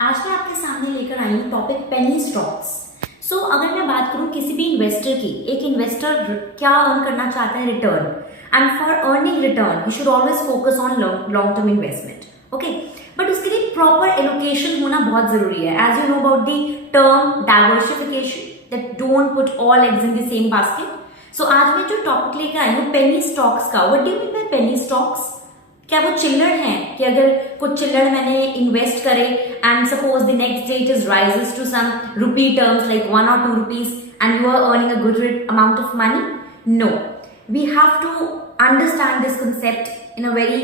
आज मैं आपके सामने लेकर आई हूँ टॉपिक पेनी स्टॉक्स। अगर मैं बात करूँ किसी भी इन्वेस्टर की, एक इन्वेस्टर क्या अर्न करना चाहता है, return, and for earning return he should always focus on long term investment. Okay, but उसके लिए प्रॉपर एलोकेशन होना बहुत जरूरी है। As you know about the term diversification, that don't put all eggs in the same basket. So आज मैं जो topic लेकर आई हूँ पेनी स्टॉक्स का। What do you mean by penny stocks? क्या वो चिल्लर हैं कि अगर कुछ चिल्लर मैंने इन्वेस्ट करे and suppose the next day it is rises to some rupee terms like 1 or 2 rupees and you are earning a good amount of money? No, we have to understand this concept in a very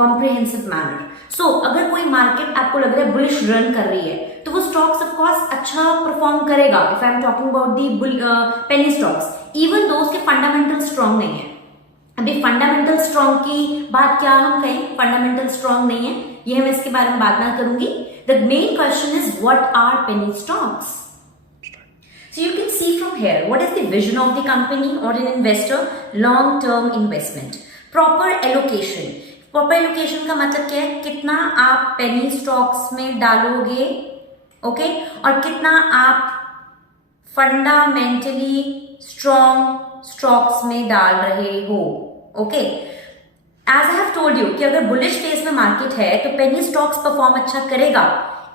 comprehensive manner. So अगर कोई market आपको लग रहा है bullish run कर रही है तो वो स्टॉक्स ऑफ कोर्स अच्छा परफॉर्म करेगा। If I am talking about the penny stocks, even though उसके फंडामेंटल स्ट्रॉन्ग नहीं है। अभी फंडामेंटल स्ट्रॉन्ग की बात क्या हम कहें, फंडामेंटल स्ट्रॉन्ग नहीं है, ये मैं इसके बारे में बात ना करूंगी। The main question is what are penny stocks? So you can see from here what is the vision of the company or an investor, long term investment, proper allocation. Proper allocation का मतलब क्या है, कितना आप penny stocks में डालोगे, okay, और कितना आप फंडामेंटली स्ट्रॉन्ग स्टॉक्स में डाल रहे हो। Okay, as I have told you कि अगर बुलिश फेज में मार्केट है तो पेनी स्टॉक्स परफॉर्म अच्छा करेगा,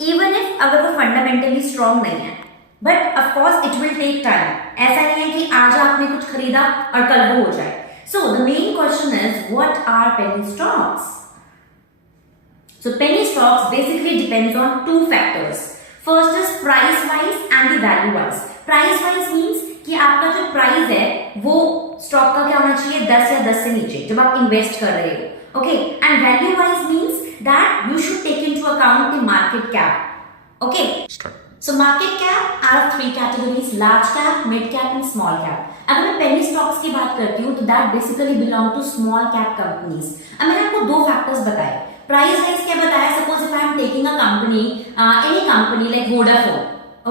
इवन इफ अगर वो फंडामेंटली स्ट्रॉन्ग नहीं है। But of course it will take time. ऐसा नहीं है कि आज आपने कुछ खरीदा और कल वो हो जाए। So the main question is what are penny stocks? So penny stocks basically depends on two factors. First is price wise and the value wise. Price wise means कि आपका जो प्राइस है वो स्टॉक का क्या होना चाहिए, 10 या 10 से नीचे जब आप इन्वेस्ट कर रहे हो। Okay, and value wise means that you should take into account the market cap. Okay, so market cap are 3 categories, large cap, mid cap and small cap. अगर मैं पेनी स्टॉक्स की बात करती हूँ तो that basically belong to small cap companies. अब मैंने आपको दो फैक्टर्स बताए। प्राइस वाइज क्या बताया, suppose if I am taking a company, any company like Vodafone.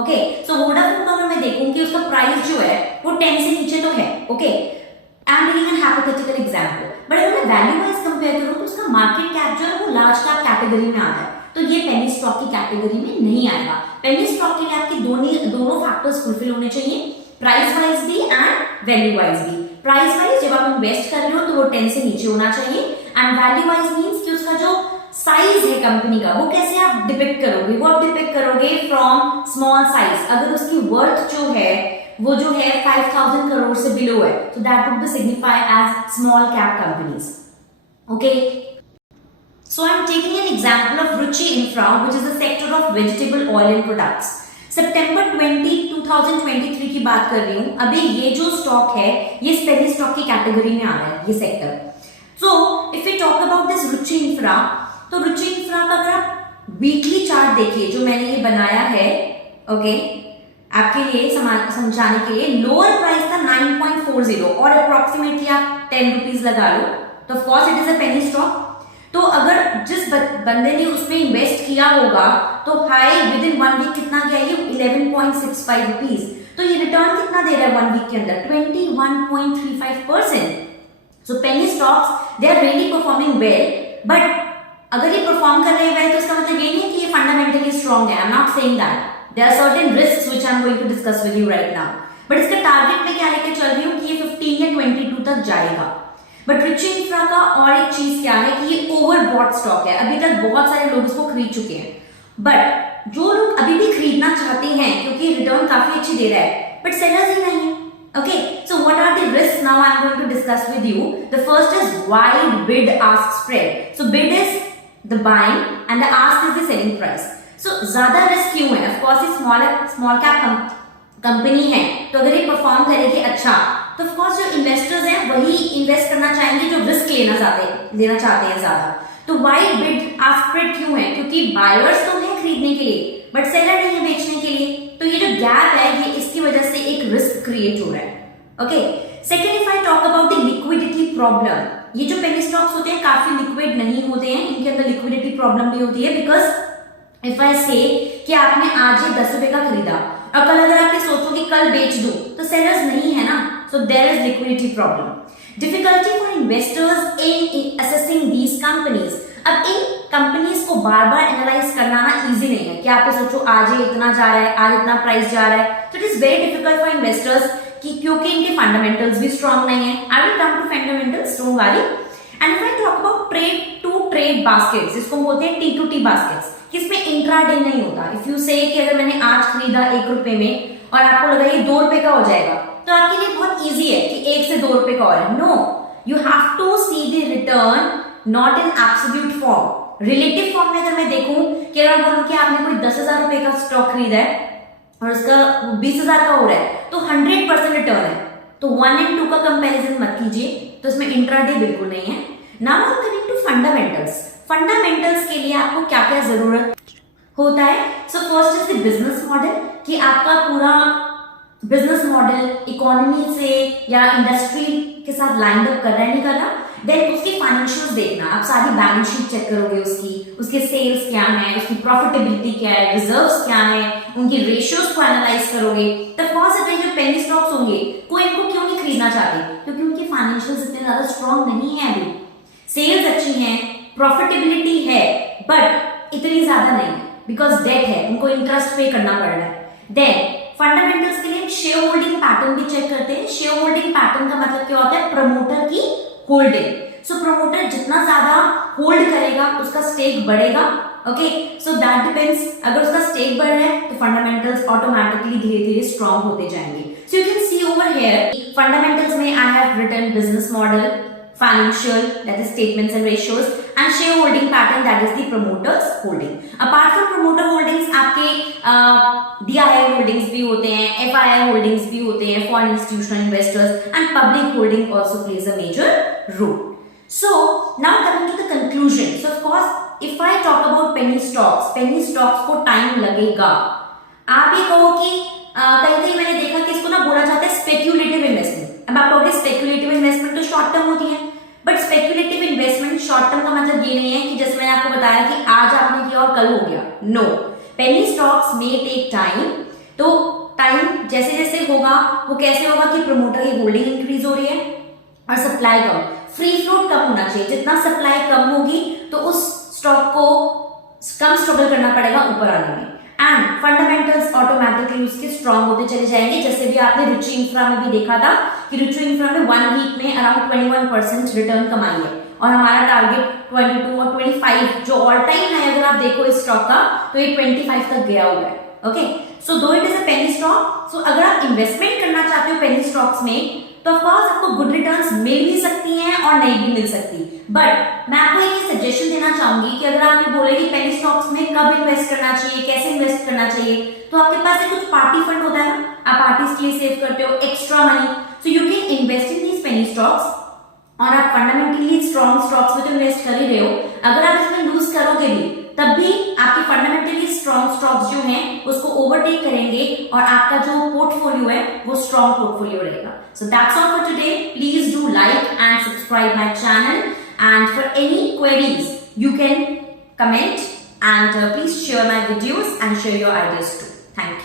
Okay, so Vodafone का अगर मैं देखूं कि उसका प्राइस जो है वो 10 से नीचे तो है। Okay, I am giving an hypothetical example, but अगर मैं वैल्यू वाइज कंपेयर करूं तो उसका मार्केट कैप जो है वो लार्ज कैप कैटेगरी में आता है, तो ये पेनी स्टॉक की कैटेगरी में नहीं आएगा। पेनी स्टॉक के लिए आपके दोनों फैक्टर्स फुलफिल होने चाहिए, प्राइस वाइज भी एंड वैल्यू वाइज भी। प्राइस वाइज जब आप इन्वेस्ट कर रहे हो तो वो 10 से नीचे होना चाहिए, एंड वैल्यू वाइज मींस कि उसका जो साइज है कंपनी का वो कैसे आप डिपिक्ट करोगे, वो आप डिपिक्ट करोगे फ्रॉम स्मॉल साइज। अगर उसकी वर्थ जो है वो जो है 5000 करोड़ से बिलो है तो that would be signify as small cap companies. Okay, so I am taking an example of Ruchi Infra which is the sector of vegetable oil and products. सितंबर 2023 की बात कर रही हूं। अभी ये जो स्टॉक है ये पेनी स्टॉक की कैटेगरी में आ रहा है, ये sector. So if we talk about this Ruchi Infra, तो रुचि इंफ्रा का अगर आप वीकली चार्ट देखिए जो मैंने ये बनाया है, ओके, आपके लिए समझाने के लिए, लोअर प्राइस था 9.40 और अप्रोक्सीमेटली आप 10 रुपीज लगा लो, तो of course it is a penny stock. तो अगर जिस बंदे ने उसमें इन्वेस्ट किया होगा तो हाई विद इन 1 वीक कितना गया, ये 11.65 रुपीज। तो ये रिटर्न कितना दे रहा है 1 वीक के अंदर, 21.35%। So penny stocks they are really performing well, but अगर ये परफॉर्म कर रहे हैं तो इसका मतलब ये नहीं है कि ये फंडामेंटली स्ट्रॉन्ग है। I am not saying that, there are certain risks which I am going to discuss with you right now, but इसका टारगेट में क्या लेकर चल रही हूँ कि ये 15 या 22 तक जाएगा। बट रुचि इंफ्रा का और एक चीज क्या है कि ये ओवरबॉट स्टॉक है। अभी तक बहुत सारे लोग इसको खरीद चुके हैं, बट जो लोग अभी भी खरीदना चाहते हैं क्योंकि रिटर्न काफी अच्छी दे रहा है, बट सेलर्स ही नहीं है। Okay, so what are the risks now I am going to discuss with you. The first is wide bid ask spread. So bid is the buying and the ask is the selling price. So ज्यादा risk क्यों है? Of course ये small cap company है, तो अगर ये perform करेगी अच्छा तो of course जो इन्वेस्टर्स हैं वही इन्वेस्ट करना चाहेंगे जो रिस्क लेना चाहते हैं ज्यादा। तो वाइड बिड आस्क स्प्रेड क्यों है? क्योंकि बायर्स तो हैं खरीदने के लिए बट सेलर नहीं है बेचने के लिए, तो ये जो गैप है ये इसकी वजह से एक रिस्क क्रिएट हो रहा है। Okay, second if I talk about the liquidity problem, ये जो पेनी स्टॉक्स होते हैं काफी लिक्विड नहीं होते हैं, इनके अंदर लिक्विडिटी प्रॉब्लम भी होती है। बिकॉज इफ आई से कि आपने आज ये 10 रुपए का खरीदा और कल अगर आप ये सोचो कि कल बेच दो तो सेलर्स नहीं है ना, so there is liquidity problem. Difficulty for investors in assessing these companies. अब इन कंपनीज को बार बार एनालाइज करना ना इजी नहीं है कि आप सोचो आज ये इतना जा रहा है, आज इतना प्राइस जा रहा है, तो it is very difficult for investors कि क्योंकि इनके फंडामेंटल्स भी स्ट्रांग नहीं है. I will come to fundamentals, don't worry. And if I talk about trade to trade baskets, जिसको बोलते हैं T2T बास्केट्स, किसमें इंट्राडे नहीं होता. इफ यू से कि अगर मैंने आज खरीदा 1 रुपए में और आपको लगा ये 2 रुपए का हो जाएगा, तो आपके लिए बहुत इजी है कि 1 से 2 रुपए का हो रहा है. No, you have to see the return not in absolute form. Relative form में अगर मैं देखूं कि अगर बोलूं कि आपने कोई 10,000 रुपए का स्टॉक खरीदा है और उसका 20,000 का हो रहा है, तो 100% रिटर्न है. तो 1 and 2 का कंपैरिजन मत कीजिए, तो इसमें इंट्राडे बिल्कुल नहीं है. Now I am coming to fundamentals. Fundamentals के लिए आपको क्या क्या जरूरत होता है. So first is the business model, कि आपका पूरा बिजनेस मॉडल इकोनॉमी से या इंडस्ट्री के साथ लाइन अप कर रहा है नहीं कर रहा. देन उसकी फाइनेंशियल्स देखना, आप सारी बैलेंस शीट चेक करोगे, उसके सेल्स क्या है, उसकी प्रॉफिटेबिलिटी क्या है, रिजर्व्स क्या है, उनकी रेशियोज को एनालाइज करोगे. तब कौन से जो पेनी स्टॉक्स होंगे कोई इनको क्यों नहीं खरीदना चाहते, क्योंकि उनकी फाइनेंशियल्स इतने ज्यादा स्ट्रॉन्ग नहीं है. अभी सेल्स अच्छी है, प्रॉफिटेबिलिटी है, बट इतनी ज्यादा नहीं है बिकॉज डेट है, उनको इंटरेस्ट पे करना पड़ रहा है. देन फंडामेंटल्स के लिए शेयर होल्डिंग पैटर्न भी चेक करते हैं. शेयर होल्डिंग पैटर्न का मतलब क्या होता है, प्रमोटर की होल्डिंग. सो प्रमोटर जितना ज्यादा होल्ड करेगा उसका स्टेक बढ़ेगा. Okay, so that depends. अगर उसका स्टेक बढ़ रहा है तो फंडामेंटल्स ऑटोमेटिकली धीरे धीरे स्ट्रॉन्ग होते जाएंगे. So you can see over here fundamentals में I have written business model, financial, that is statements and ratios, and shareholding pattern, that is the promoters holding. Apart from promoter holdings, आपके DII holdings भी होते हैं, FII holdings भी होते हैं, foreign institutional investors, and public holding also plays a major role. So now coming to the conclusion. So of course, if I talk about penny stocks को time लगेगा. आप ये कहो कि कहीं मैंने देखा कि इसको ना बोला जाता है स्पेक्यूलेटिव इन्वेस्टमेंट. अब आप कहोगे स्पेक्यूलेटिव इन्वेस्टमेंट तो शॉर्ट टर्म होती है, but speculative investment short term का मतलब ये नहीं है कि जैसे मैंने आपको बताया कि आज आपने किया और कल हो गया. नो, पेनी स्टॉक्स में टेक टाइम. तो टाइम जैसे जैसे होगा वो कैसे होगा कि प्रमोटर की होल्डिंग इंक्रीज हो रही है और सप्लाई कम, फ्री फ्लोट कम होना चाहिए. जितना सप्लाई कम होगी तो उस स्टॉक को कम स्ट्रगल करना पड़ेगा ऊपर आने में. एंड फंडामेंटल्स ऑटोमेटिकली उसके स्ट्रॉन्ग होते चले जाएंगे. जैसे भी आपने रुचि इंफ्रा में भी देखा था कि रुचि इंफ्रा में 1 वीक में अराउंड 21% रिटर्न कमाई है और हमारा टारगेट 22 और 25 जो ऑल टाइम है. अगर आप देखो इस स्टॉक का तो ये 25 तक गया हुआ है. Okay, so though it is a penny stock. So अगर आप इन्वेस्टमेंट करना चाहते हो पेनी स्टॉक्स में तो ऑफकोर्स आपको गुड रिटर्न्स मिल भी सकती हैं और नहीं भी मिल सकती. बट मैं आपको एक सजेशन देना चाहूंगी कि अगर आप ये बोले कि पेनी स्टॉक्स में कब इन्वेस्ट करना चाहिए, कैसे इन्वेस्ट करना चाहिए, तो आपके पास एक कुछ पार्टी फंड होता है ना, आप पार्टीज के लिए सेव करते हो extra money. So you can invest in these penny stocks और आप फंडामेंटली स्ट्रॉन्ग स्टॉक्स में तो इन्वेस्ट कर ही रहे हो. अगर आप इसमें लूज करोगे भी तब भी आपके फंडामेंटली स्ट्रॉन्ग स्टॉक्स जो हैं उसको ओवरटेक करेंगे और आपका जो पोर्टफोलियो है वो स्ट्रॉन्ग पोर्टफोलियो रहेगा. So that's all for today. Please do like and subscribe my channel, and for any queries you can comment and please share my videos and share your ideas too. Thank you.